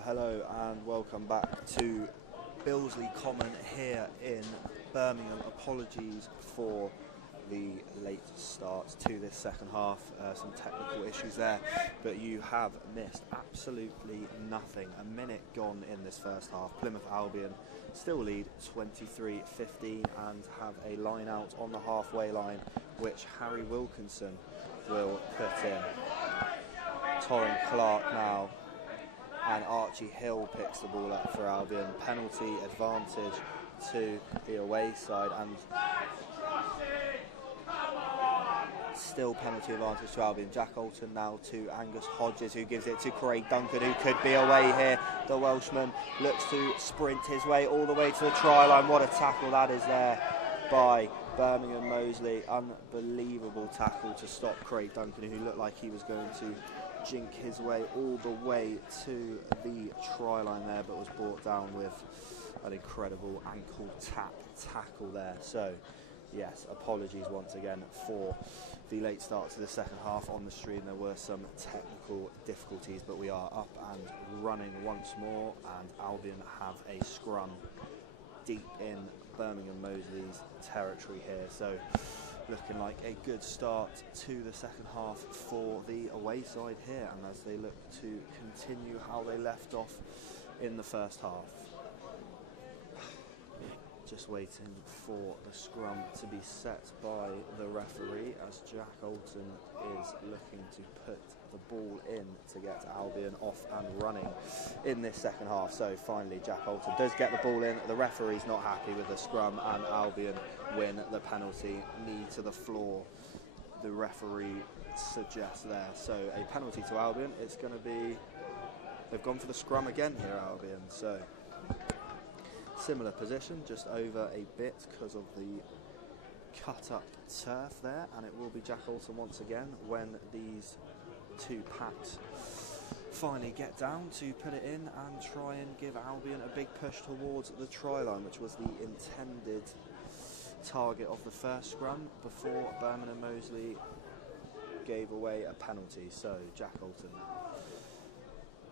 Well, hello and welcome back to Billesley Common here in Birmingham. Apologies for the late start to this second half, some technical issues there, but you have missed absolutely nothing. A minute gone in this first half. Plymouth Albion still lead 23-15 and have a line out on the halfway line, which Harry Wilkinson will put in. Torrin Clark now, and Archie Hill picks the ball up for Albion. Penalty advantage to the away side, and still penalty advantage to Albion. Jack Alton now to Angus Hodges, who gives it to Craig Duncan, who could be away here. The Welshman looks to sprint his way all the way to the try line. What a tackle that is there by Birmingham Moseley. Unbelievable tackle to stop Craig Duncan, who looked like he was going to jink his way all the way to the try line there, but was brought down with an incredible ankle tap tackle there. So yes, apologies once again for the late start to the second half on the stream. There were some technical difficulties, but we are up and running once more, and Albion have a scrum deep in Birmingham Moseley's territory here. So looking like a good start to the second half for the away side here, and as they look to continue how they left off in the first half. Just waiting for the scrum to be set by the referee, as Jack Alton is looking to put the ball in to get Albion off and running in this second half. So finally Jack Alton does get the ball in. The referee's not happy with the scrum, and Albion win the penalty. Knee to the floor, the referee suggests there. So a penalty to Albion. It's going to be, they've gone for the scrum again here, Albion. So similar position, just over a bit because of the cut up turf there, and it will be Jack Alton once again when these two packs finally get down to put it in and try and give Albion a big push towards the try line, which was the intended target of the first scrum before Birmingham Moseley gave away a penalty. So Jack Alton,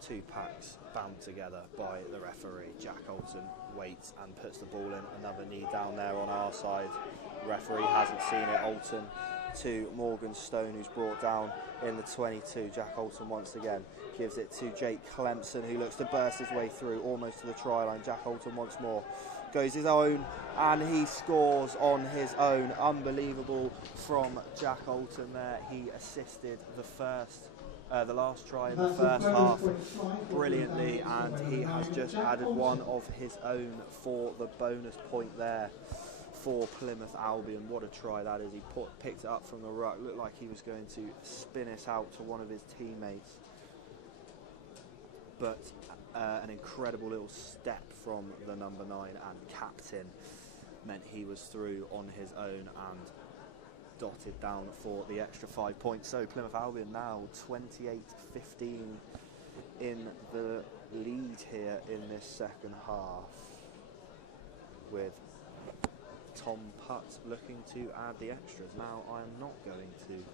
two packs bound together by the referee. Jack Alton waits and puts the ball in. Another knee down there on our side. Referee hasn't seen it. Alton to Morgan Stone, who's brought down in the 22. Jack Alton once again gives it to Jake Clemson, who looks to burst his way through almost to the try line. Jack Alton once more goes his own, and he scores on his own. Unbelievable from Jack Alton there. He assisted the last try in the first half brilliantly, and he has just added one of his own for the bonus point there for Plymouth Albion. What a try that is. He picked it up from the ruck, looked like he was going to spin it out to one of his teammates, but an incredible little step from the number 9 and captain meant he was through on his own and dotted down for the extra 5 points. So Plymouth Albion now 28-15 in the lead here in this second half, with Tom Putt looking to add the extras. Now I am not going to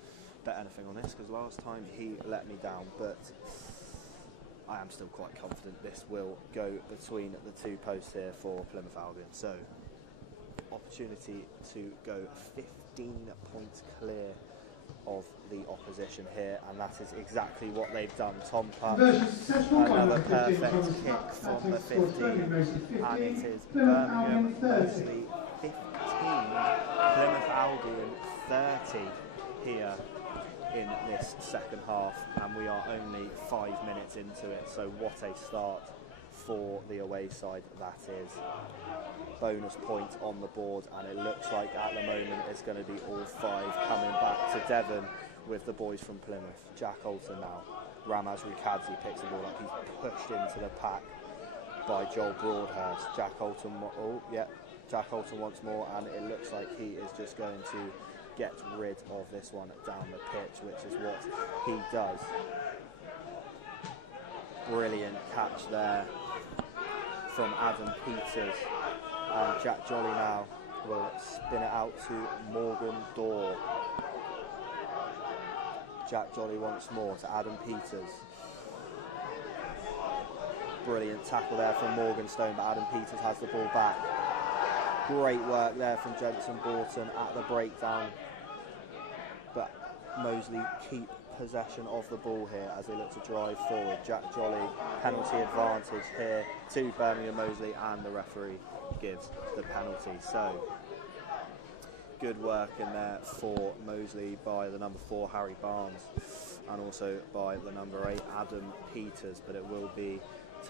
bet anything on this because last time he let me down, but I am still quite confident this will go between the two posts here for Plymouth Albion. So opportunity to go 15 points clear of the opposition here, and that is exactly what they've done. Tom Putt, another perfect kick from the 15, and it is Birmingham Moseley 15, Plymouth Albion 30 here in this second half, and we are only 5 minutes into it. So what a start for the away side that is. Bonus point on the board, and it looks like at the moment it's going to be all 5 coming back to Devon with the boys from Plymouth. Jack Alton now. Ramaz Rukadzi picks the ball up. He's pushed into the pack by Joel Broadhurst. Jack Alton, Jack Alton once more, and it looks like he is just going to get rid of this one down the pitch, which is what he does. Brilliant catch there from Adam Peters, and Jack Jolly now will spin it out to Morgan Dorr. Jack Jolly once more to Adam Peters. Brilliant tackle there from Morganstone, but Adam Peters has the ball back. Great work there from Jensen Borton at the breakdown, but Moseley keep possession of the ball here as they look to drive forward. Jack Jolly, penalty advantage here to Birmingham Moseley, and the referee gives the penalty. So good work in there for Moseley by the number 4 Harry Barnes, and also by the number 8 Adam Peters, but it will be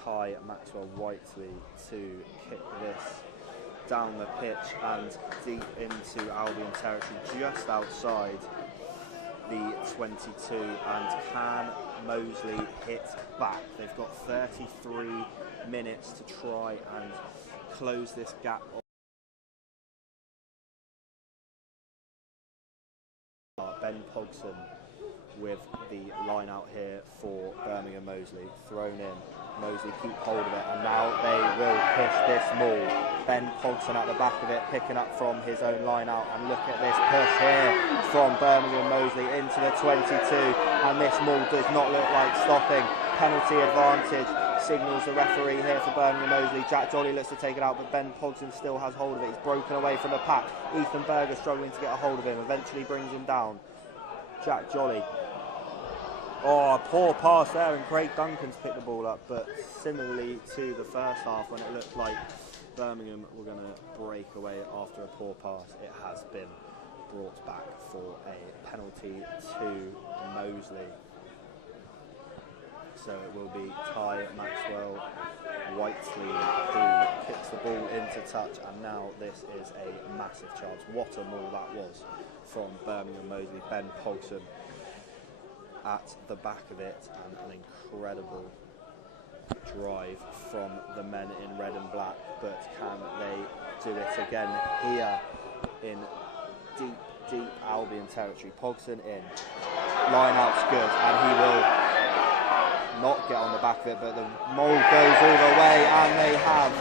Ty Maxwell Whiteley to kick this down the pitch and deep into Albion territory, just outside the 22. And can Moseley hit back? They've got 33 minutes to try and close this gap. Ben Pogson with the line out here for Birmingham Moseley, thrown in. Moseley keep hold of it, and now they will push this maul. Ben Pogson at the back of it, picking up from his own line out, and look at this push here from Birmingham Moseley into the 22, and this maul does not look like stopping. Penalty advantage signals the referee here for Birmingham Moseley. Jack Jolly looks to take it out, but Ben Pogson still has hold of it. He's broken away from the pack. Ethan Berger struggling to get a hold of him, eventually brings him down. Jack Jolly. Oh, a poor pass there, and Craig Duncan's picked the ball up, but similarly to the first half when it looked like Birmingham were going to break away after a poor pass, it has been brought back for a penalty to Moseley. So it will be Ty Maxwell Whiteley who kicks the ball into touch, and now this is a massive chance. What a maul that was from Birmingham Moseley. Ben Pogson at the back of it, and an incredible drive from the men in red and black, but can they do it again here in deep Albion territory? Pogson in, line out's good, and he will not get on the back of it, but the maul goes all the way, and they have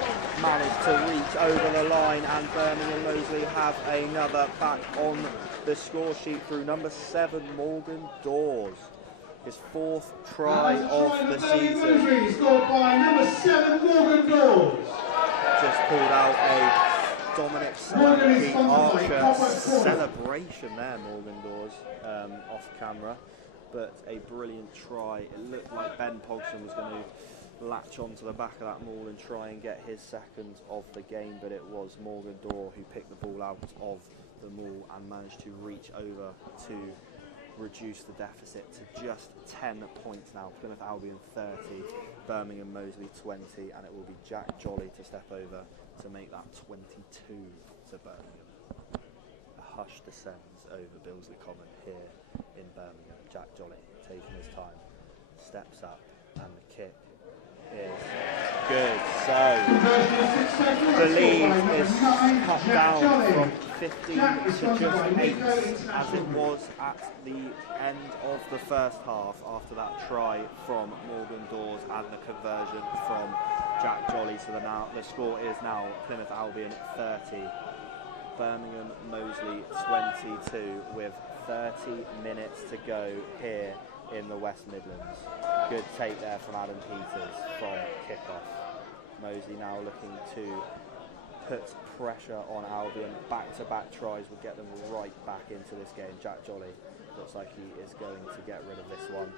managed to reach over the line, and Birmingham Moseley have another back on the score sheet through number 7 Morgan Dawes. His 4th try of the season. Scored by number 7 Morgan Dawes. Just pulled out a Dominic Solanke Archer celebration there, Morgan Dawes, off camera. But a brilliant try. It looked like Ben Pogson was going to latch onto the back of that maul and try and get his second of the game, but it was Morgan Dawes who picked the ball out of the maul and managed to reach over to reduce the deficit to just 10 points now. Plymouth Albion 30, Birmingham Moseley 20, and it will be Jack Jolly to step over to make that 22 to Birmingham. A hush descends over Billsley Common here in Birmingham. Jack Jolly taking his time, steps up, and the kick is good. So the lead is cut down from 15 to just 8, as it was at the end of the first half after that try from Morgan Dawes and the conversion from Jack Jolly. So the score is now Plymouth Albion 30, Birmingham Moseley 22, with 30 minutes to go here in the West Midlands. Good take there from Adam Peters from kickoff. Moseley now looking to put pressure on Albion. Back-to-back tries will get them right back into this game. Jack Jolly looks like he is going to get rid of this one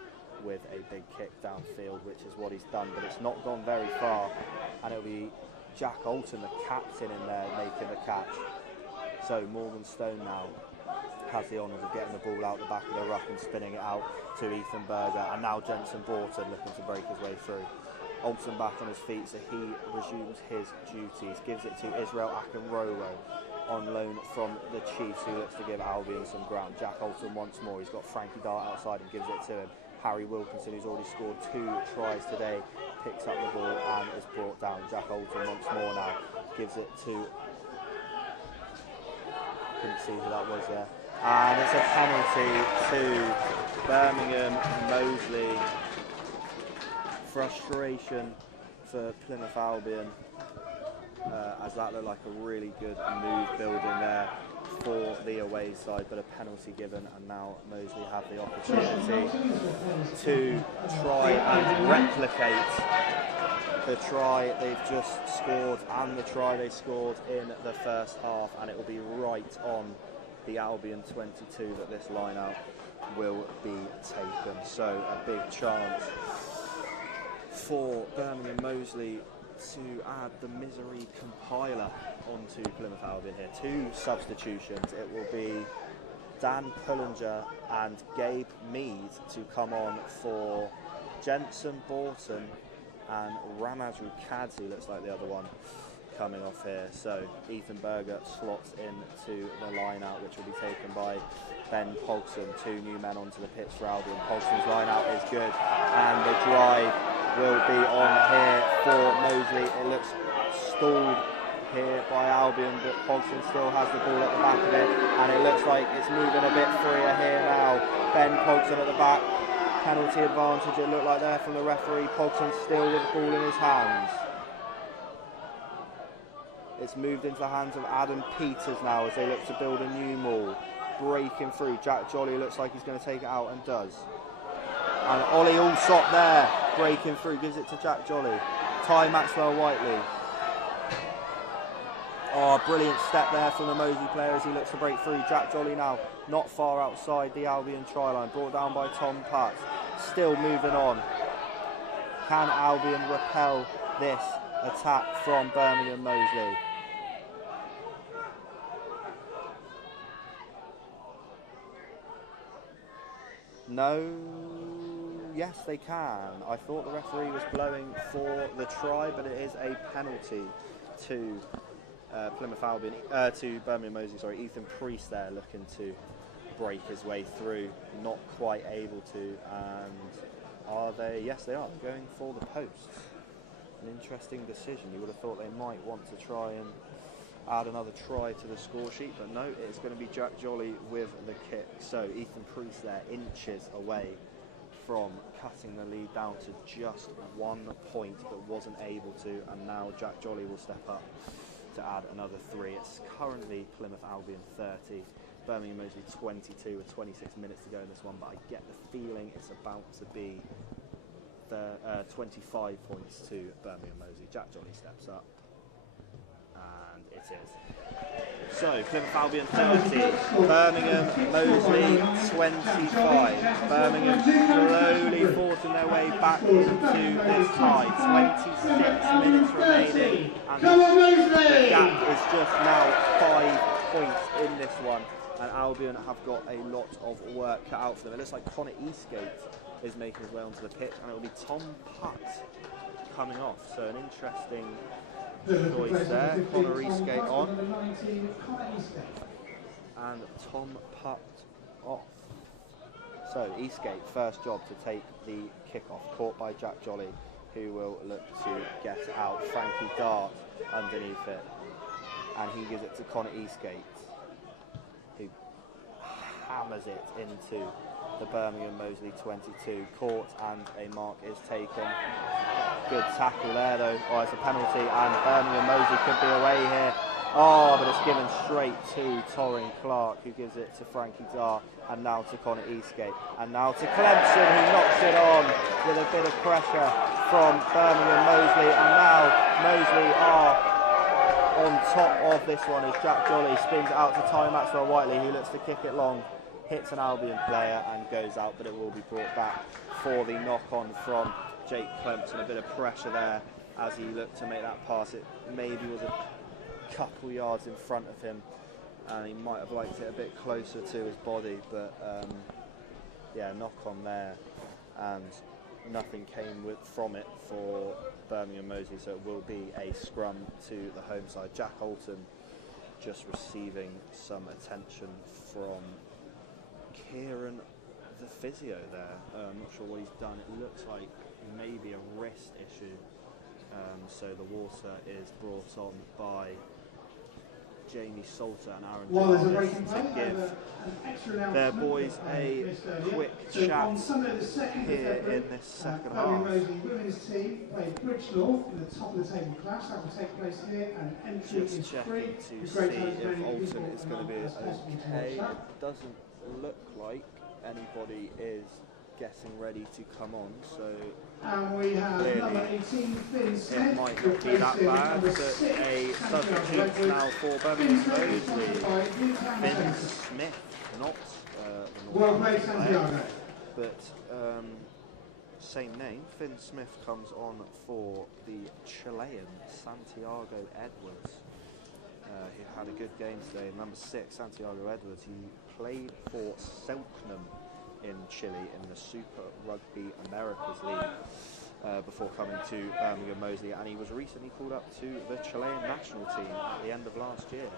with a big kick downfield, which is what he's done, but it's not gone very far, and it'll be Jack Alton, the captain, in there making the catch. So Morganstone now has the honours of getting the ball out the back of the ruck and spinning it out to Ethan Berger, and now Jensen Borton looking to break his way through. Alton back on his feet, so he resumes his duties, gives it to Israel Akinroro on loan from the Chiefs, who looks to give Albion some ground. Jack Alton once more, he's got Frankie Dart outside and gives it to him. Harry Wilkinson, who's already scored 2 tries today, picks up the ball and is brought down. Jack Alton once more now, gives it to, couldn't see who that was there. And it's a penalty to Birmingham Moseley. Frustration for Plymouth Albion, as that looked like a really good move building there for the away side, but a penalty given, and now Moseley have the opportunity to try and replicate the try they've just scored and the try they scored in the first half, and it will be right on the Albion 22 that this line-out will be taken. So a big chance for Birmingham Moseley to add the misery compiler onto Plymouth Albion here. 2 substitutions. It will be Dan Pullinger and Gabe Mead to come on for Jensen Borton and Ramazru Kadzi, looks like the other one coming off here. So Ethan Berger slots into the line-out, which will be taken by Ben Pogson. 2 new men onto the pitch for Albion. Pogson's line-out is good, and the drive will be on here for Moseley. It looks stalled here by Albion, but Pogson still has the ball at the back of it, and it looks like it's moving a bit freer here now. Ben Pogson at the back. Penalty advantage, it looked like there from the referee. Pogson still with the ball in his hands. It's moved into the hands of Adam Peters now as they look to build a new maul. Breaking through. Jack Jolly looks like he's going to take it out and does. And Ollie Allsop there, breaking through, gives it to Jack Jolly. Ty Maxwell-Whiteley. Oh, brilliant step there from the Moseley player as he looks to break through. Jack Jolly now not far outside the Albion try line, brought down by Tom Putt. Still moving on. Can Albion repel this attack from Birmingham Moseley? No. Yes, they can. I thought the referee was blowing for the try, but it is a penalty to Plymouth Albion, to Birmingham Moseley. Sorry, Ethan Priest there looking to break his way through, not quite able to. And are they? Yes, they are going for the posts. An interesting decision. You would have thought they might want to try and add another try to the score sheet, but no, it's going to be Jack Jolly with the kick. So Ethan Priest there, inches away from cutting the lead down to just 1 point, but wasn't able to, and now Jack Jolly will step up to add another 3. It's currently Plymouth Albion 30, Birmingham Moseley 22 with 26 minutes to go in this one, but I get the feeling it's about to be the 25 points to Birmingham Moseley. Jack Jolly steps up, and it is. So, Plymouth Albion 30, Birmingham Moseley 25. Birmingham slowly forcing their way back into this tie. 26 minutes remaining, and the gap is just now 5 points in this one, and Albion have got a lot of work cut out for them. It looks like Connor Eastgate is making his way onto the pitch, and it will be Tom Putt coming off. So an interesting choice there. Connor Eastgate on, and Tom Putt off. So Eastgate, first job to take the kick-off, caught by Jack Jolly, who will look to get it out. Frankie Dart underneath it, and he gives it to Connor Eastgate, who hammers it into the Birmingham Moseley 22. Caught, and a mark is taken. Good tackle there though. Oh, it's a penalty, and Birmingham Moseley could be away here. Oh, but it's given straight to Torrin Clark, who gives it to Frankie Dart, and now to Connor Eastgate, and now to Clemson, who knocks it on with a bit of pressure from Birmingham Moseley, and now Moseley are on top of this one as Jack Jolly spins it out to Ty Maxwell-Whiteley, who looks to kick it long, hits an Albion player and goes out, but it will be brought back for the knock-on from Jake Clemson. A bit of pressure there as he looked to make that pass. It maybe was a couple yards in front of him, and he might have liked it a bit closer to his body, but yeah, knock-on there, and nothing came from it for Birmingham Moseley, so it will be a scrum to the home side. Jack Alton just receiving some attention from Kieran, the physio there. I'm not sure what he's done. It looks like maybe a wrist issue. So the water is brought on by Jamie Salter and Aaron Jarvis to give their boys a quick chat here in this second half. Women's team played Bridgelaw in the top of the table clash. That will take place here, and entry is free. To see if Alton is going to be okay. It doesn't look like anybody is getting ready to come on, so And we have clearly number 18, Finn Smith. it might not be that bad, but a substitute now for Birmingham Moseley. Finn Smith, not the Well North played, player, Santiago. but same name. Finn Smith comes on for the Chilean Santiago Edwards. He had a good game today. Number 6, Santiago Edwards. He played for Selknam in Chile in the Super Rugby Americas League before coming to Birmingham Moseley, and he was recently called up to the Chilean national team at the end of last year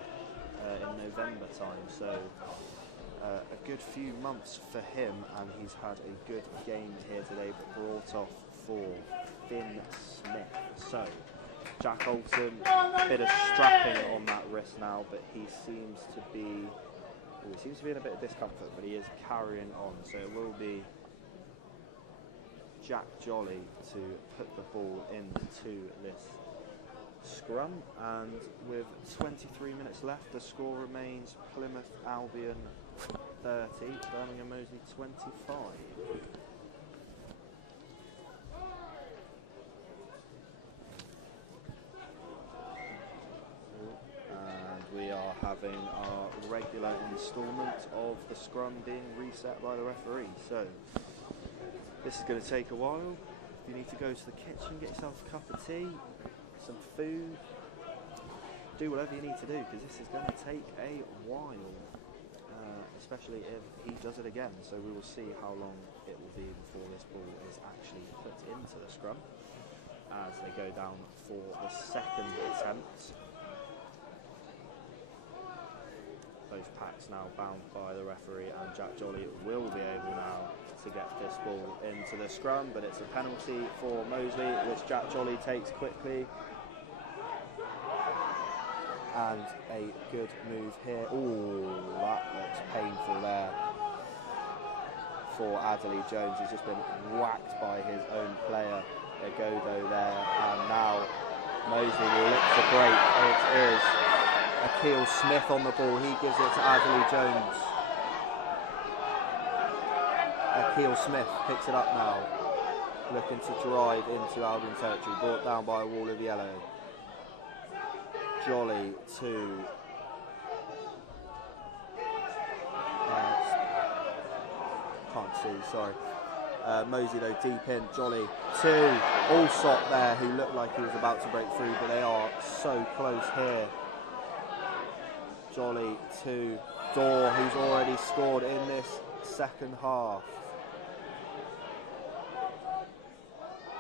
in November time. So a good few months for him, and he's had a good game here today, but brought off for Finn Smith. So Jack Alton, a bit of strapping on that wrist now, but he seems to be in a bit of discomfort, but he is carrying on. So it will be Jack Jolly to put the ball into this scrum, and with 23 minutes left, the score remains Plymouth Albion 30, Birmingham Moseley 25. We are having our regular instalment of the scrum being reset by the referee. So this is going to take a while. If you need to go to the kitchen, get yourself a cup of tea, some food, do whatever you need to do, because this is going to take a while, especially if he does it again. So we will see how long it will be before this ball is actually put into the scrum as they go down for the second attempt. Both packs now bound by the referee, and Jack Jolly will be able now to get this ball into the scrum, but it's a penalty for Moseley, which Jack Jolly takes quickly. And a good move here. Oh, that looks painful there for Adderley Jones. He's just been whacked by his own player, Agodo there, and now Moseley will look to break. It is Akil Smith on the ball. He gives it to Adderley Jones. Akil Smith picks it up now, looking to drive into Albion territory, brought down by a wall of yellow. Jolly to can't see, sorry. Moseley though deep in. Jolly to Allsop there, who looked like he was about to break through, but they are so close here. Jolly to Dorr, who's already scored in this second half.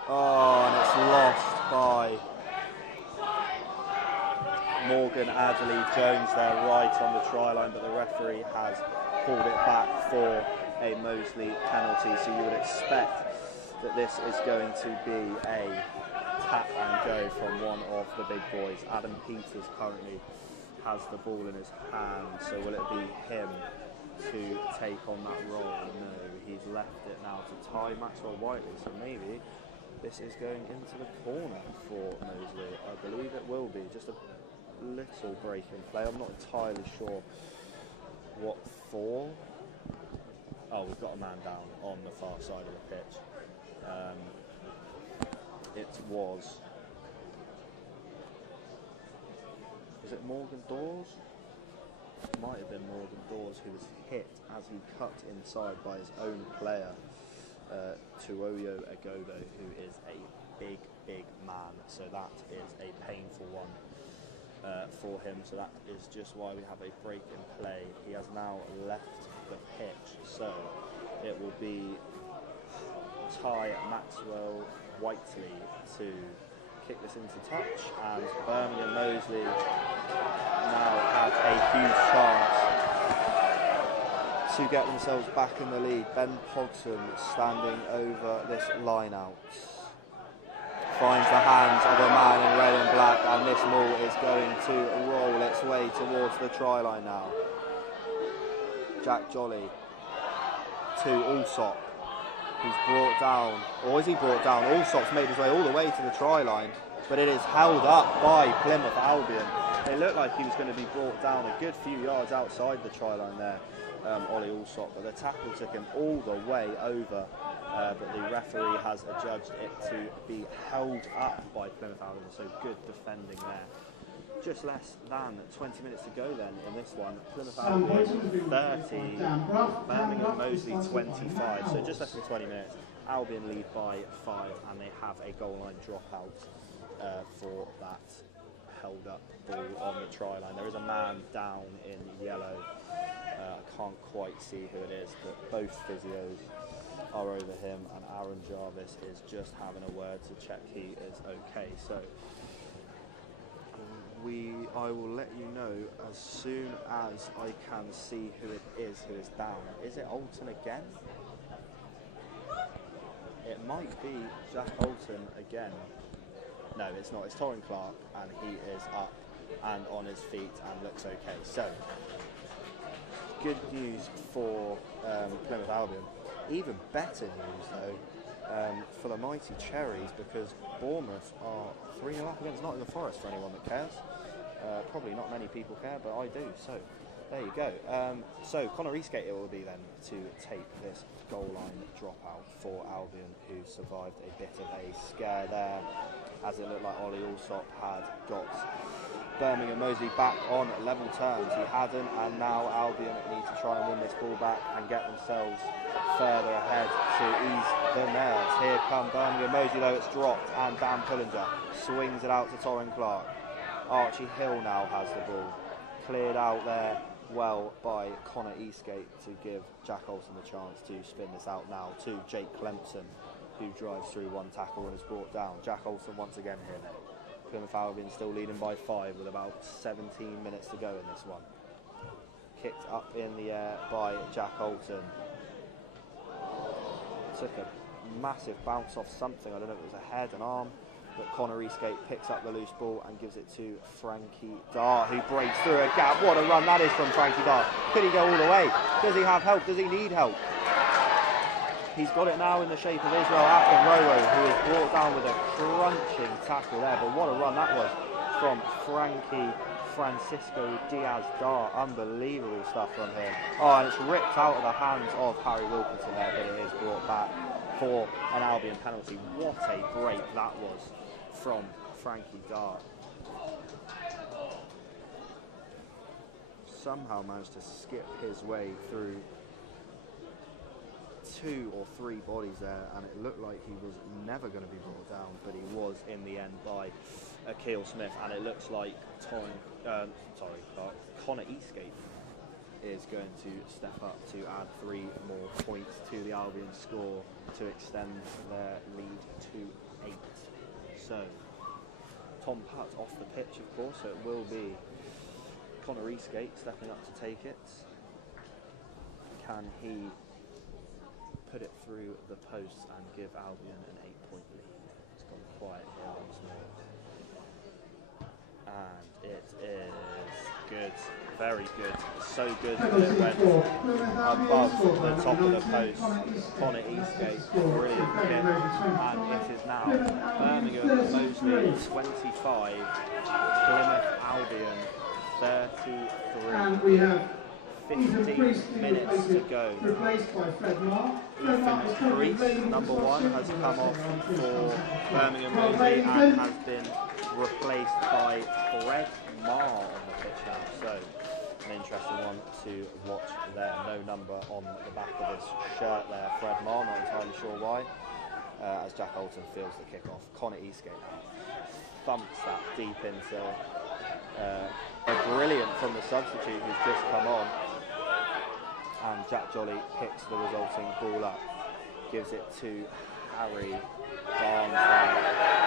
Oh, and it's lost by Morgan Adderley Jones there, right on the try line, but the referee has pulled it back for a Moseley penalty. So you would expect that this is going to be a tap and go from one of the big boys. Adam Peters currently has the ball in his hand, so will it be him to take on that role? No, he's left it now to Ty Maxwell Whiteley, so maybe this is going into the corner for Moseley. I believe it will be, just a little break in play. I'm not entirely sure what for. Oh, we've got a man down on the far side of the pitch. It was it Morgan Dawes? It might have been Morgan Dawes who was hit as he cut inside by his own player, Tuoyo Agodo, who is a big man. So that is a painful one for him. So that is just why we have a break in play. He has now left the pitch, so it will be Ty Maxwell Whiteley to kick this into touch, and Birmingham Moseley now have a huge chance to get themselves back in the lead. Ben Pogson standing over this line out, finds the hands of a man in red and black, and this ball is going to roll its way towards the try line now. Jack Jolly to Allsop, who's brought down, or is he brought down? Allsop's made his way all the way to the try line, but it is held up by Plymouth Albion. It looked like he was going to be brought down a good few yards outside the try line there. Ollie Allsop, but the tackle took him all the way over, but the referee has adjudged it to be held up by Plymouth Albion, so good defending there. Just less than 20 minutes to go then in this one. Plymouth Albion 30, Birmingham Moseley 25, so just less than 20 minutes. Albion lead by 5 and they have a goal line dropout for that held up ball on the try line. There is a man down in yellow. I can't quite see who it is, but both physios are over him and Aaron Jarvis is just having a word to check he is okay. So I will let you know as soon as I can see who it is who is down. Is it Alton again? It might be Jack Alton again. No, it's not. It's Torrin Clark, and he is up and on his feet and looks okay. So, good news for Plymouth Albion. Even better news, though, for the mighty Cherries, because Bournemouth are 3-0 up against Nottingham Forest for anyone that cares. Probably not many people care, but I do. So, there you go. So, Connor Eastgate it will be then to take this goal line dropout for Albion, who survived a bit of a scare there, as it looked like Ollie Allsop had got Birmingham Moseley back on level terms. He hadn't, and now Albion need to try and win this ball back and get themselves further ahead to ease the nerves. Here come Birmingham Moseley, though it's dropped, and Dan Pullinger swings it out to Torrin Clark. Archie Hill now has the ball, cleared out there well by Connor Eastgate to give Jack Alton the chance to spin this out now to Jake Clempson, who drives through one tackle and is brought down. Jack Alton once again here now. Plymouth Albion still leading by 5 with about 17 minutes to go in this one. Kicked up in the air by Jack Alton. Took a massive bounce off something, I don't know if it was a head, an arm, but Connor Eastgate picks up the loose ball and gives it to Frankie Dart, who breaks through a gap. What a run that is from Frankie Dart. Could he go all the way? Does he have help? Does he need help? He's got it now in the shape of Israel Akinroro, who is brought down with a crunching tackle there. But what a run that was from Francisco Diaz Dart. Unbelievable stuff from him. Oh, and it's ripped out of the hands of Harry Wilkinson there, but it is brought back for an Albion penalty. What a break that was from Frankie Dart. Somehow managed to skip his way through 2 or 3 bodies there, and it looked like he was never going to be brought down, but he was in the end by Akil Smith, and it looks like Connor Eastgate is going to step up to add 3 more points to the Albion score to extend their lead to 8. So Tom Putt off the pitch, of course, so it will be Connor Eastgate stepping up to take it. Can he put it through the posts and give Albion an 8-point lead? It's gone quiet here once more. And it is good, very good, so good that it went above the top of the post. Connor Eastgate, brilliant kick, and it is now Birmingham Moseley 25, Plymouth Albion 33. And we have 15 minutes to go. Ethan Priest, number 1, has come off for Birmingham Moseley and has been replaced by Fred Marr on the pitch now. So, an interesting one to watch there. No number on the back of his shirt there. Fred Marr, not entirely sure why. As Jack Alton feels the kick-off. Connor Eastgate thumps that deep into brilliant from the substitute who's just come on. And Jack Jolly picks the resulting ball up, gives it to Harry Barnes there,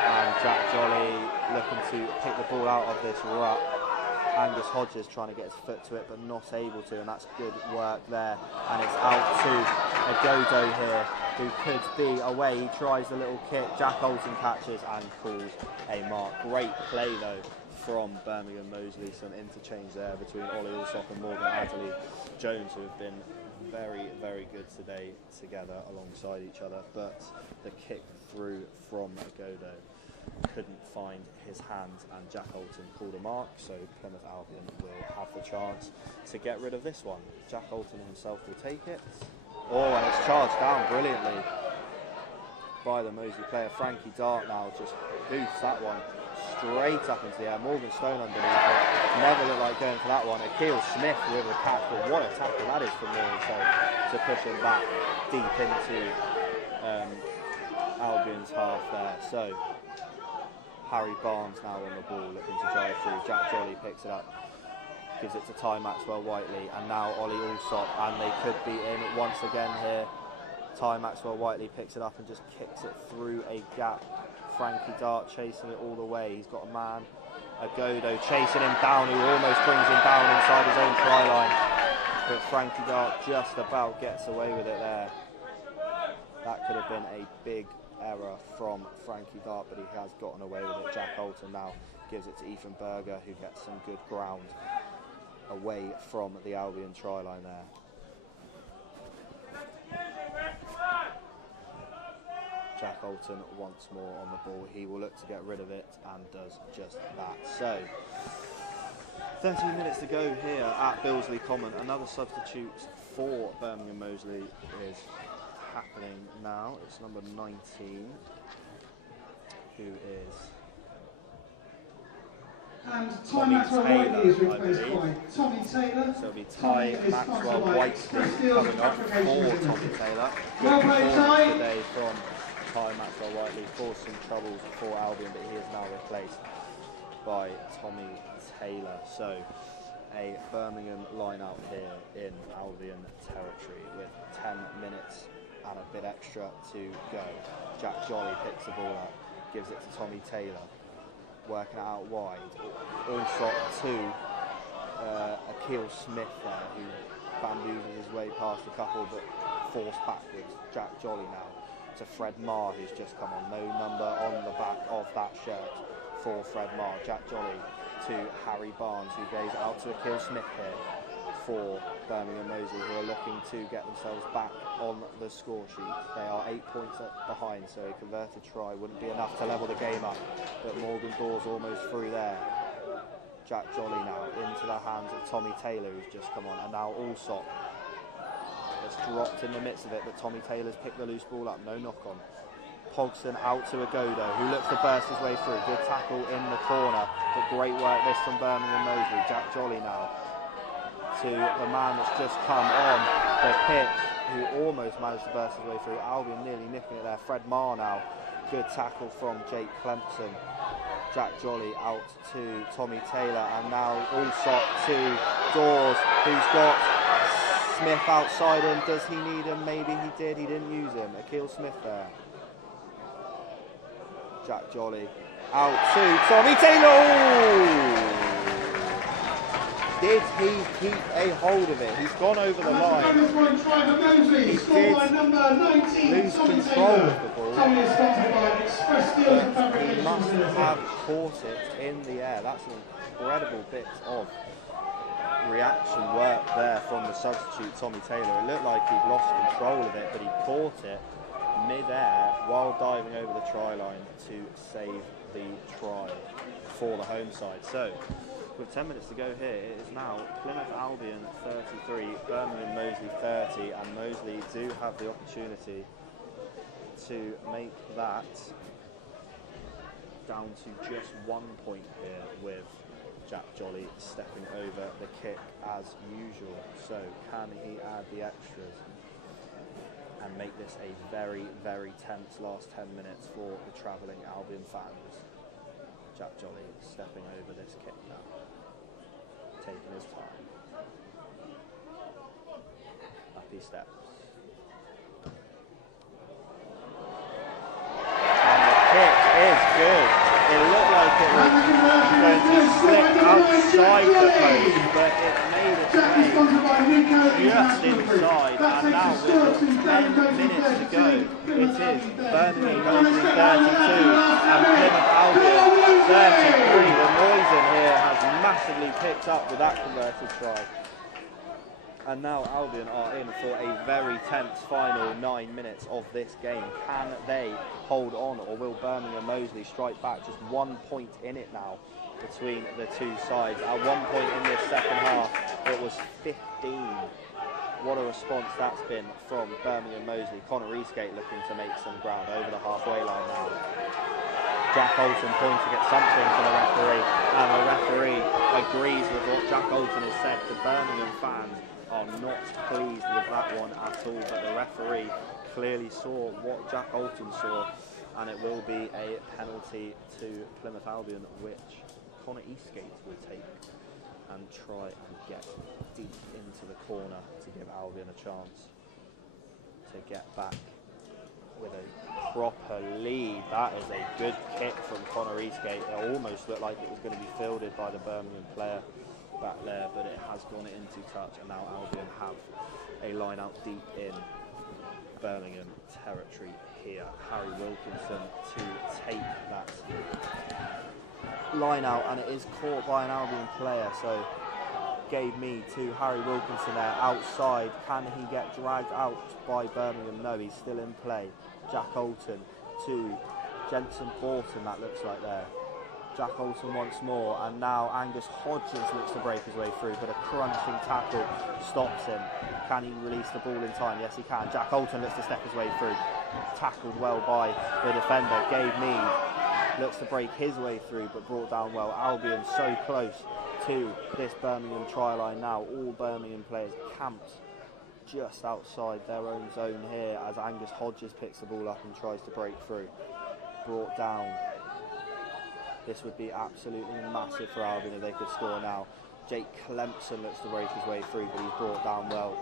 and Jack Jolly looking to pick the ball out of this rut. Angus Hodges trying to get his foot to it but not able to, and that's good work there, and it's out to Agodo here, who could be away. He tries the little kick, Jack Alton catches and calls a mark. Great play though from Birmingham Moseley, some interchange there between Ollie Allsop and Morgan Adderley Jones, who have been very, very good today together alongside each other, but the kick through from Agodo couldn't find his hands, and Jack Alton pulled a mark, so Plymouth Albion will have the chance to get rid of this one. Jack Alton himself will take it. Oh, and it's charged down brilliantly by the Moseley player. Frankie Dart now just hoofs that one straight up into the air. Morgan Stone underneath it. Never looked like going for that one. Akil Smith with a catch, but what a tackle that is from Morgan Stone to push him back deep into Albion's half there. So Harry Barnes now on the ball, looking to drive through. Jack Jolly picks it up, gives it to Ty Maxwell Whiteley, and now Ollie Allsop, and they could be in once again here. Ty Maxwell Whiteley picks it up and just kicks it through a gap. Frankie Dart chasing it all the way. He's got a man, Agodo, chasing him down, who almost brings him down inside his own try line. But Frankie Dart just about gets away with it there. That could have been a big error from Frankie Dart, but he has gotten away with it. Jack Alton now gives it to Ethan Berger, who gets some good ground away from the Albion try line there. Jack Alton once more on the ball. He will look to get rid of it and does just that. So 13 minutes to go here at Billsley Common. Another substitute for Birmingham Moseley is happening now. It's number 19, who is and Ty Maxwell Whiteley is replaced by Tommy Taylor. So it'll be Ty Maxwell Whiteley coming up for Tommy Taylor. Well played, Ty. Today from Ty Maxwell Whiteley, caused some troubles for Albion, but he is now replaced by Tommy Taylor. So a Birmingham line out here in Albion territory with 10 minutes and a bit extra to go. Jack Jolly picks the ball up, gives it to Tommy Taylor, working it out wide. Also to Akil Smith there, who bamboozles his way past a couple but forced backwards. Jack Jolly now to Fred Marr, who's just come on. No number on the back of that shirt for Fred Marr. Jack Jolly to Harry Barnes, who goes out to Akil Smith here for Birmingham Moseley, who are looking to get themselves back on the score sheet. They are 8 points behind, so a converted try wouldn't be enough to level the game up, but Morgan Dawes almost through there. Jack Jolly now into the hands of Tommy Taylor, who's just come on, and now Allsop. It's dropped in the midst of it, but Tommy Taylor's picked the loose ball up, no knock on. Pogson out to Agodo, who looks to burst his way through. Good tackle in the corner, but great work this from Birmingham Moseley. Jack Jolly now to the man that's just come on the pitch, who almost managed to burst his way through. Albion nearly nipping it there. Fred Marr now. Good tackle from Jake Clempson. Jack Jolly out to Tommy Taylor, and now Allsop to Dawes, who's got Smith outside him. Does he need him? Maybe he did. He didn't use him. Akil Smith there. Jack Jolly out to Tommy Taylor. Ooh. Did he keep a hold of it? He's gone over the line. He did lose control of the ball. He must have caught it in the air. That's an incredible bit of reaction work there from the substitute Tommy Taylor. It looked like he'd lost control of it, but he caught it mid-air while diving over the try line to save the try for the home side. So with 10 minutes to go here, it is now Plymouth Albion 33, Birmingham Moseley 30, and Moseley do have the opportunity to make that down to just 1 point here, with Jack Jolly stepping over the kick as usual. So can he add the extras and make this a very, very tense last 10 minutes for the travelling Albion fans? Jack Jolly stepping over this kick now, taking his time. Up he steps. And the kick is good. It looked like it was going to slip outside the post, but it made its way just inside. And now with 10 minutes to go, it is Birmingham Moseley 32 and Plymouth Albion 33. The noise in here has massively picked up with that converted try. And now Albion are in for a very tense final 9 minutes of this game. Can they hold on, or will Birmingham Moseley strike back? Just 1 point in it now between the two sides. At one point in this second half, it was 15. What a response that's been from Birmingham Moseley. Connor Eastgate looking to make some ground over the halfway line now. Jack Olsen pointing at something to the referee, and the referee agrees with what Jack Olsen has said. The Birmingham fans are not pleased with that one at all, but the referee clearly saw what Jack Olsen saw, and it will be a penalty to Plymouth Albion, which Connor Eastgate will take and try and get deep into the corner to give Albion a chance to get back with a proper lead. That is a good kick from Connor Eastgate. It almost looked like it was going to be fielded by the Birmingham player back there, but it has gone into touch, and now Albion have a line out deep in Birmingham territory here. Harry Wilkinson to take that line out, and it is caught by an Albion player, so gave me to Harry Wilkinson there outside. Can he get dragged out by Birmingham? No, he's still in play. Jack Olsen to Jensen Borton, that looks like there. Jack Olsen once more, and now Angus Hodges looks to break his way through, but a crunching tackle stops him. Can he release the ball in time? Yes, he can. Jack Olsen looks to step his way through. Tackled well by the defender. Gabe Mead looks to break his way through, but brought down well. Albion so close to this Birmingham try line now. All Birmingham players camped just outside their own zone here as Angus Hodges picks the ball up and tries to break through. Brought down. This would be absolutely massive for Albion if they could score now. Jake Clemson looks to break his way through, but he's brought down well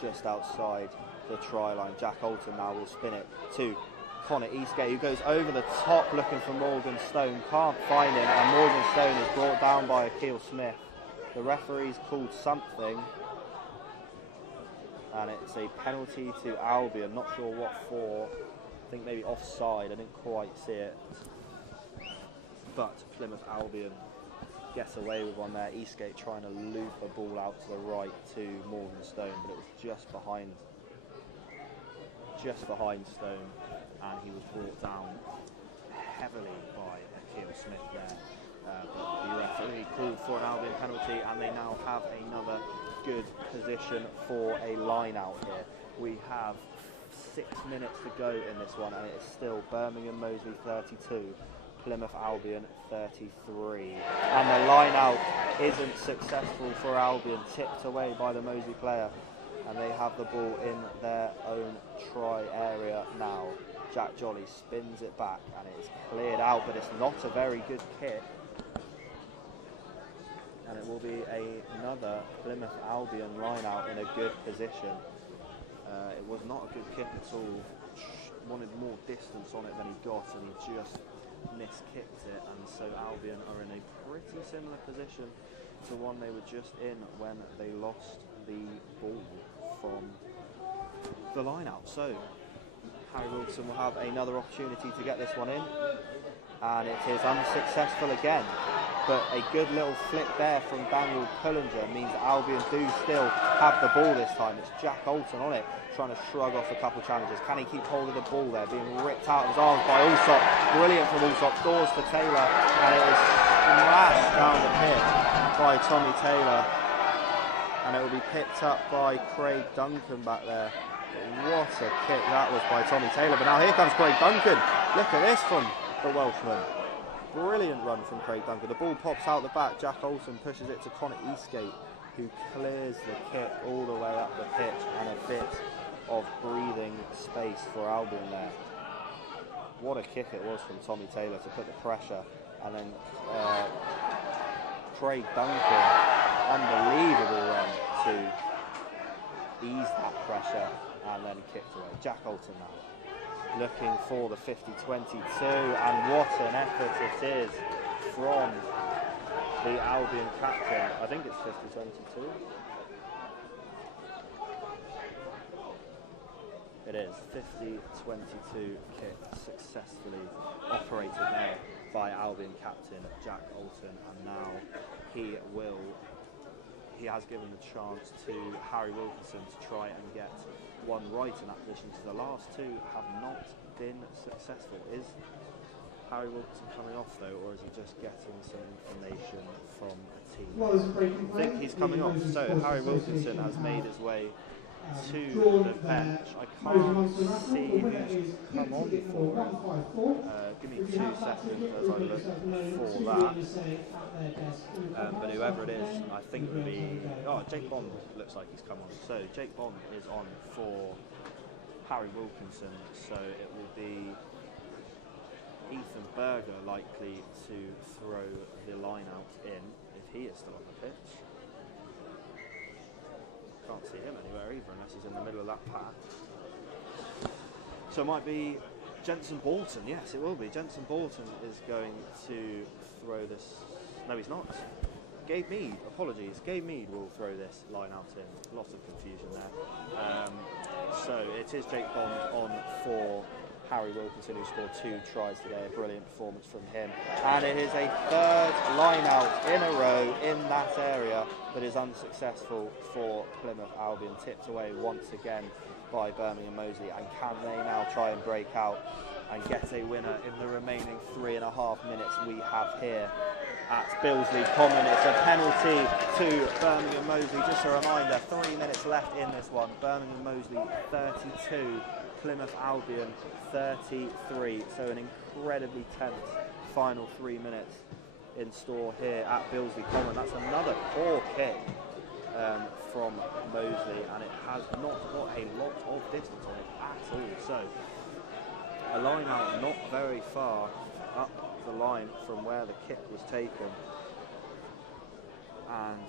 just outside the try line. Jack Olsen now will spin it to Connor Eastgate, who goes over the top looking for Morgan Stone. Can't find him, and Morgan Stone is brought down by Akil Smith. The referee's called something, and it's a penalty to Albion. Not sure what for. I think maybe offside. I didn't quite see it. But Plymouth Albion gets away with one there. Eastgate trying to loop a ball out to the right to Morgan Stone, but it was just behind Stone, and he was brought down heavily by Akil Smith there. But the referee called for an Albion penalty, and they now have another good position for a line out here. We have 6 minutes to go in this one, and it is still Birmingham Moseley 32. Plymouth Albion 33, and the line out isn't successful for Albion, tipped away by the Moseley player, and they have the ball in their own try area now. Jack Jolly spins it back, and it is cleared out, but it's not a very good kick, and it will be another Plymouth Albion line out in a good position. It was not a good kick at all. Wanted more distance on it than he got, and he just miskicked it, and so Albion are in a pretty similar position to one they were just in when they lost the ball from the line out. So Harry Wilson will have another opportunity to get this one in, and it is unsuccessful again, but a good little flick there from Daniel Pullinger means that Albion do still have the ball this time. It's Jack Olsen on it, trying to shrug off a couple challenges. Can he keep hold of the ball there? Being ripped out of his arms by Allsop. Brilliant from Allsop. Doors for Taylor, and it is smashed down the pit by Tommy Taylor, and it will be picked up by Craig Duncan back there. But what a kick that was by Tommy Taylor. But now here comes Craig Duncan. Look at this from the Welshman. Brilliant run from Craig Duncan. The ball pops out the back. Jack Olsen pushes it to Connor Eastgate, who clears the kick all the way up the pitch, and a bit of breathing space for Albion there. What a kick it was from Tommy Taylor to put the pressure, and then Craig Duncan, unbelievable run to ease that pressure, and then kicked away. Jack Olsen now looking for the 50-22, and what an effort it is from the Albion captain. I think it's 50-22. It is 50-22 kick successfully operated there by Albion captain Jack Olsen, and now he will he has given the chance to Harry Wilkinson to try and get one right in that position, because the last two have not been successful. Is Harry Wilkinson coming off though, or is he just getting some information from a team? Well, I think he's coming off, so Harry Wilkinson has made his way to the bench. I can't see who's come on for him. Give me 2 seconds as I look for that. But whoever it is, I think it would be... Oh, Jake Bond looks like he's come on. So Jake Bond is on for Harry Wilkinson. So it will be Ethan Berger likely to throw the line out in, if he is still on the pitch. Can't see him anywhere either unless he's in the middle of that path. So it might be Jensen Bolton. Yes, it will be. Jensen Bolton is going to throw this. No, he's not. Gabe Mead, apologies. Gabe Mead will throw this line out in. Lots of confusion there. So it is Jake Bond on for Harry Wilkinson, who scored 2 tries today. A brilliant performance from him. And it is a 3rd line out in a row in that area that is unsuccessful for Plymouth Albion. Tipped away once again by Birmingham Moseley. And can they now try and break out and get a winner in the remaining 3.5 minutes we have here at Billesley Common? It's a penalty to Birmingham Moseley. Just a reminder, 3 minutes left in this one. Birmingham Moseley 32, Plymouth Albion 33. So an incredibly tense final 3 minutes in store here at Billesley Common. That's another poor kick from Moseley, and it has not got a lot of distance on it at all. So a line out not very far up the line from where the kick was taken, and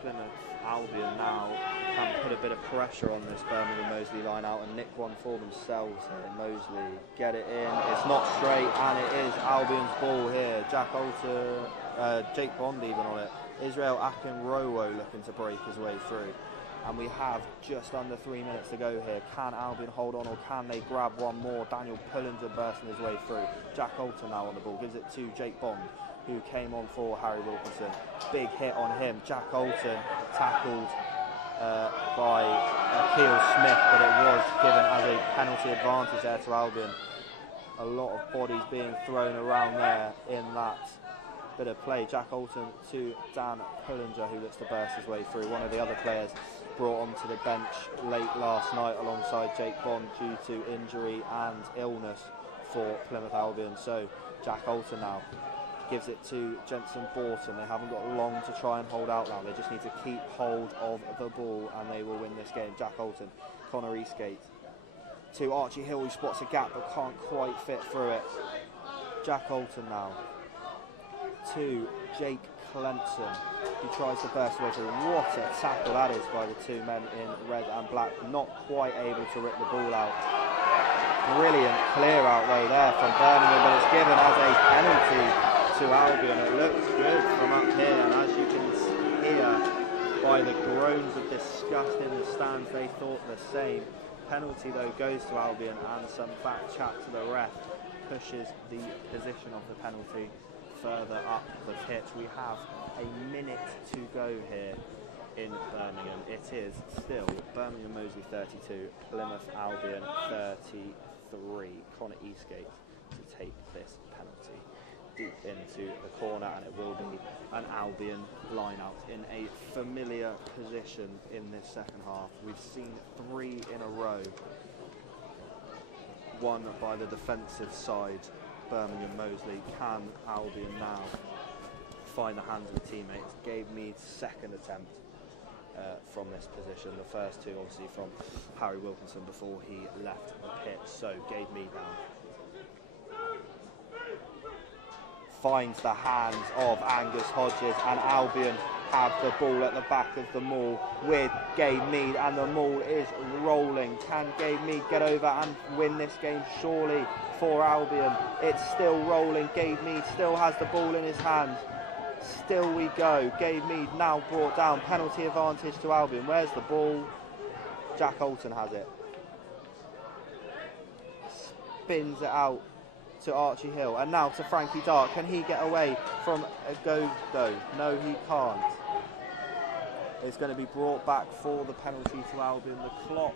Plymouth Albion now can put a bit of pressure on this Birmingham Moseley line out and nick one for themselves here. Moseley get it in, it's not straight, and it is Albion's ball here. Jack Alter, Jake Bond even on it. Israel Akinrowo looking to break his way through. And we have just under 3 minutes to go here. Can Albion hold on, or can they grab one more? Daniel Pullinger bursting his way through. Jack Alter now on the ball, gives it to Jake Bond, who came on for Harry Wilkinson. Big hit on him. Jack Alton tackled by Akil Smith, but it was given as a penalty advantage there to Albion. A lot of bodies being thrown around there in that bit of play. Jack Alton to Dan Pullinger, who looks to burst his way through. One of the other players brought onto the bench late last night alongside Jake Bond due to injury and illness for Plymouth Albion. So Jack Alton now gives it to Jensen Bolton. They haven't got long to try and hold out now. They just need to keep hold of the ball and they will win this game. Jack Alton, Connor Eastgate to Archie Hill, who spots a gap but can't quite fit through it. Jack Alton now to Jake Clemson, who tries to burst away through. What a tackle that is by the 2 men in red and black. Not quite able to rip the ball out. Brilliant clear out though there from Birmingham, but it's given as a penalty to Albion. It looks good from up here, and as you can hear by the groans of disgust in the stands, they thought the same. Penalty though goes to Albion, and some back chat to the ref pushes the position of the penalty further up the pitch. We have a minute to go here in Birmingham. It is still Birmingham Moseley 32, Plymouth Albion 33. Connor Eastgate to take this penalty deep into the corner, and it will be an Albion line out in a familiar position in this second half. We've seen 3 in a row, one by the defensive side, Birmingham Moseley. Can Albion now find the hands of the teammates? Gabe Mead's second attempt from this position. The first 2 obviously from Harry Wilkinson before he left the pitch. So Gabe Mead now finds the hands of Angus Hodges, and Albion have the ball at the back of the maul with Gabe Mead, and the maul is rolling. Can Gabe Mead get over and win this game? Surely for Albion. It's still rolling. Gabe Mead still has the ball in his hands. Still we go. Gabe Mead now brought down. Penalty advantage to Albion. Where's the ball? Jack Alton has it. Spins it out to Archie Hill, and now to Frankie Dark. Can he get away from a go-go? No, he can't. is going to be brought back for the penalty to Albion. The clock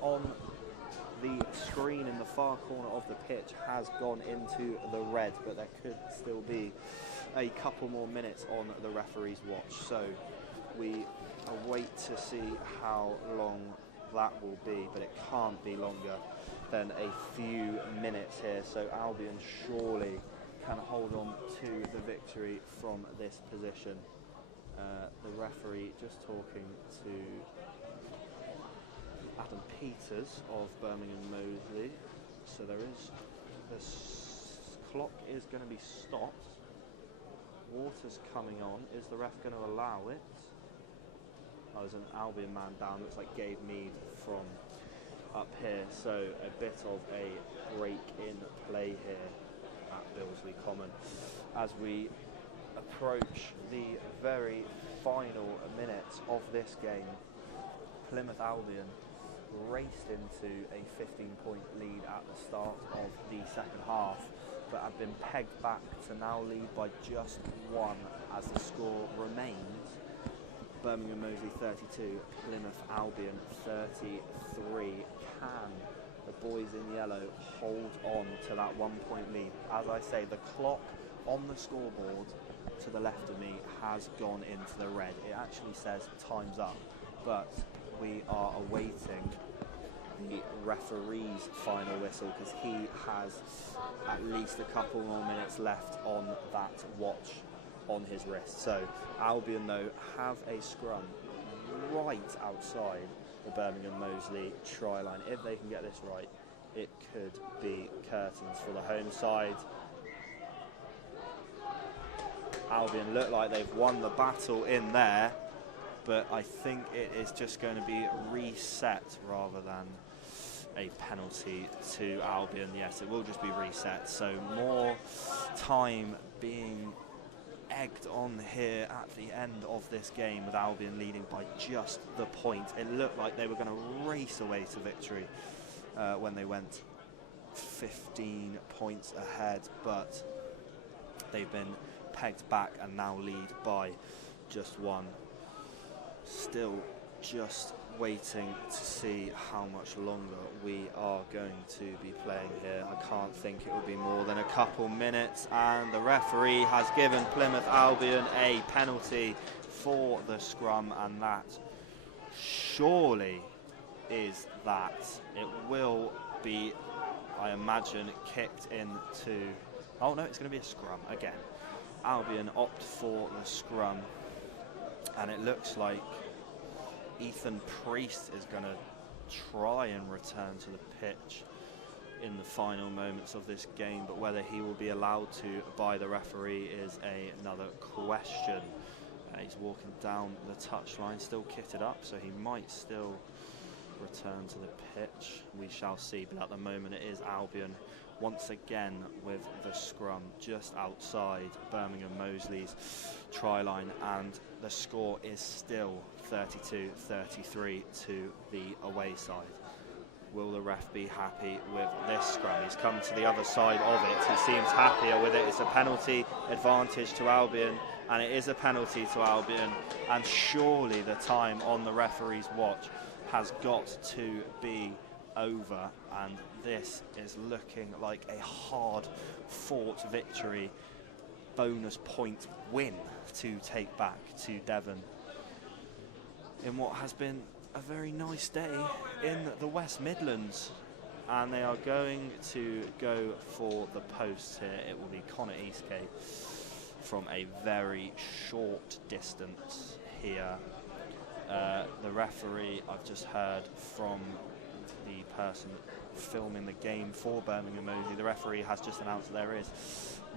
on the screen in the far corner of the pitch has gone into the red, but there could still be a couple more minutes on the referee's watch. So we await to see how long that will be, but it can't be longer than a few minutes here. So Albion surely can hold on to the victory from this position. The referee just talking to Adam Peters of Birmingham Moseley. So there is, clock is going to be stopped. Water's coming on. Is the ref going to allow it? Oh, there's an Albion man down. Looks like Gabe Mead from up here. So a bit of a break in play here at Billesley Common as we approach the very final minutes of this game. Plymouth Albion raced into a 15-point lead at the start of the second half, but have been pegged back to now lead by just one as the score remains Birmingham Moseley 32, Plymouth Albion 33. Can the boys in yellow hold on to that 1 point lead? As I say, the clock on the scoreboard to the left of me has gone into the red. It actually says time's up, but we are awaiting the referee's final whistle because he has at least a couple more minutes left on that watch on his wrist. So Albion, though, have a scrum right outside the Birmingham Moseley try line. If they can get this right, it could be curtains for the home side. Albion look like they've won the battle in there, but I think it is just going to be reset rather than a penalty to Albion. Yes, it will just be reset. So more time being egged on here at the end of this game with Albion leading by just the point. It looked like they were going to race away to victory when they went 15 points ahead, but they've been pegged back and now lead by just one. Still just waiting to see how much longer we are going to be playing here. I can't think it will be more than a couple minutes, and the referee has given Plymouth Albion a penalty for the scrum, and that surely is that. It will be, I imagine, kicked into... Oh no, it's going to be a scrum again. Albion opt for the scrum, and it looks like Ethan Priest is going to try and return to the pitch in the final moments of this game, but whether he will be allowed to by the referee is another question. He's walking down the touchline, still kitted up, so he might still return to the pitch. We shall see, but at the moment it is Albion once again with the scrum just outside Birmingham Moseley's try line, and the score is still 32-33 to the away side. Will the ref be happy with this scrum? He's come to the other side of it. He seems happier with it. It's a penalty advantage to Albion, and it is a penalty to Albion, and surely the time on the referee's watch has got to be over, and this is looking like a hard-fought victory, bonus point win to take back to Devon in what has been a very nice day in the West Midlands. And they are going to go for the post here. It will be Connor Eastgate from a very short distance here. The referee, I've just heard from the person filming the game for Birmingham Moseley, the referee has just announced that there is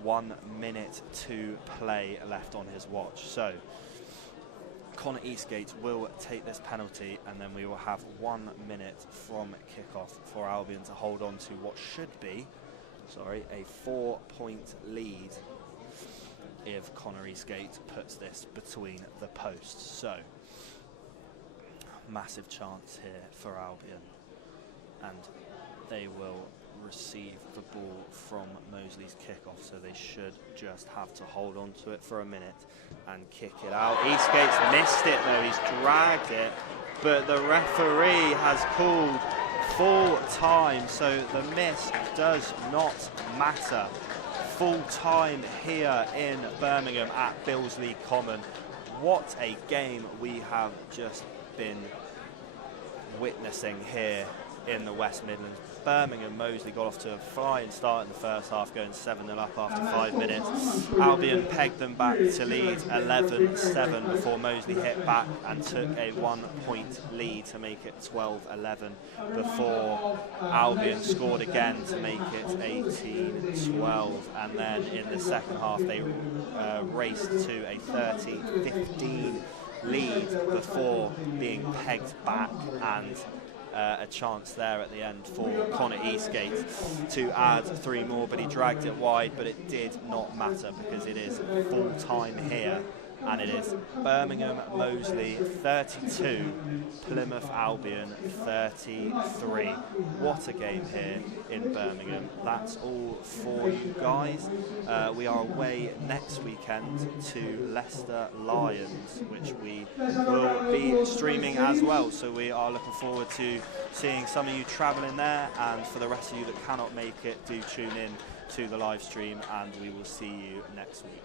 1 minute to play left on his watch. So Connor Eastgate will take this penalty, and then we will have 1 minute from kickoff for Albion to hold on to what should be, a 4-point lead if Connor Eastgate puts this between the posts. So massive chance here for Albion, and they will receive the ball from Moseley's kickoff, so they should just have to hold on to it for a minute and kick it out. Eastgate's missed it though, he's dragged it, but the referee has called full time, so the miss does not matter. Full time here in Birmingham at Billsley Common. What a game we have just been witnessing here in the West Midlands. Birmingham Moseley got off to a flying start in the first half, going 7-0 up after 5 minutes. Albion pegged them back to lead 11-7 before Moseley hit back and took a 1-point lead to make it 12-11 before Albion scored again to make it 18-12, and then in the second half they raced to a 30-15 lead before being pegged back, and a chance there at the end for Connor Eastgate to add 3 more, but he dragged it wide, but it did not matter because it is full time here, and it is Birmingham Moseley 32, Plymouth Albion 33. What a game here in Birmingham. That's all for you guys. We are away next weekend to Leicester Lions, which we will be streaming as well, so we are looking forward to seeing some of you travelling there, and for the rest of you that cannot make it, do tune in to the live stream, and we will see you next week.